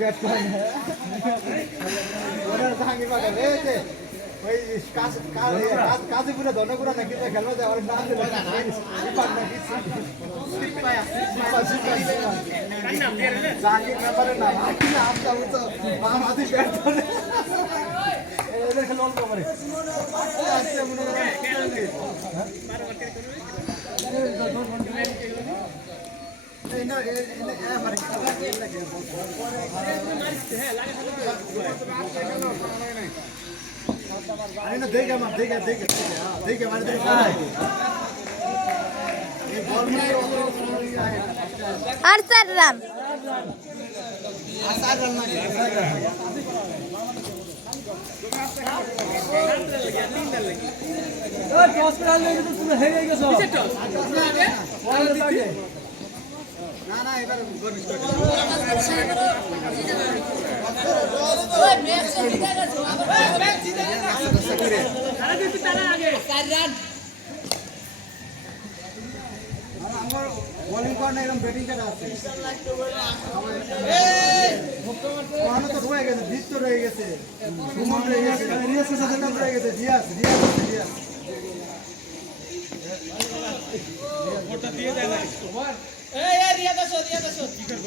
bat করে ওনার ভাঙি পাঠাবে যে ওই কাজীপুরে ধনগুড়া নাকি খেলবা যায় আর না জাহাঙ্গীর ব্যাপারে না আমটা উঠো বাম হাতে ব্যাট করে এদের খেলে অল্প করে দেখে মানে আর 4 রান না না এবার আমার বোলিং করার না এরকম ব্যাটিং কাটা আছে ওখানে তো রয়ে গেছে জিত তো রয়ে গেছে সুমন রয়ে গেছে রিয়াসের সাথে রয়ে গেছে রিয়াস ভোটটা দিয়ে দেয় না তোমার এই রিয়াদ আসো কি করব